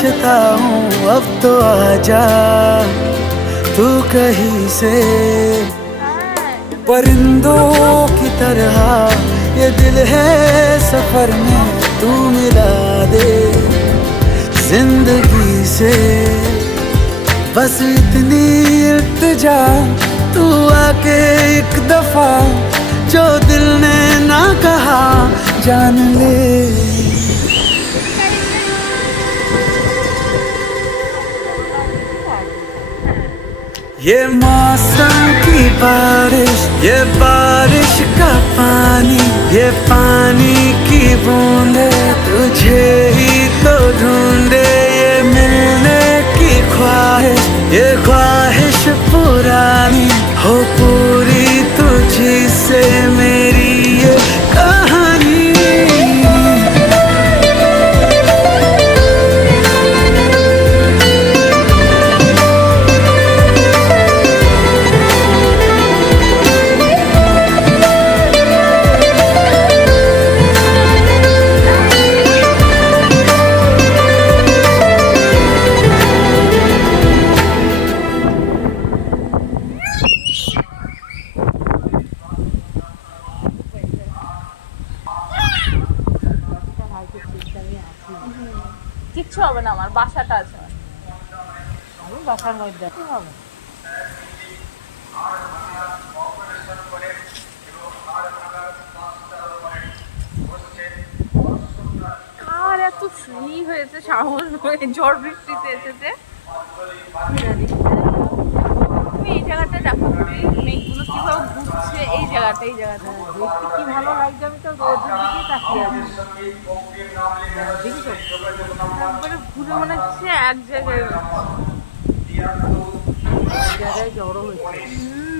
पूछता हूँ अब तो आजा तू कहीं से। परिंदों की तरह ये दिल है सफर में, तू मिला दे जिंदगी से। बस इतनी इल्तिजा तू आके एक दफा जो दिल ने ना कहा जान ले। ये मौसम की बारिश, ये बारिश का पानी, ये पानी की बूंदे तुझे ही तो ढूंढे। ये मिलने की ख्वाहिश, ये ख्वाहिश पुरानी हो पूरी तुझी से मेरी ये कहानी। কিচ্ছু হবে না, আমার বাসাটা আছে, আমি বাসার মধ্যে কি হবে। আর এত ফ্রি হয়েছে সাহস হয়ে ঝড় বৃষ্টিতে এসেছে। তুমি এই জায়গাটা দেখো, তুমি মেঘগুলো কিভাবে ঘুরছে এই জায়গাটা, এই জায়গাটা দেখতে কি ভালো লাগছে, আমি তো রোদের দিকে তাকিয়ে আছি। দেখছো একবারে ঘুরে মনে হচ্ছে এক জায়গায় জায়গায় জড়ো হয়েছে।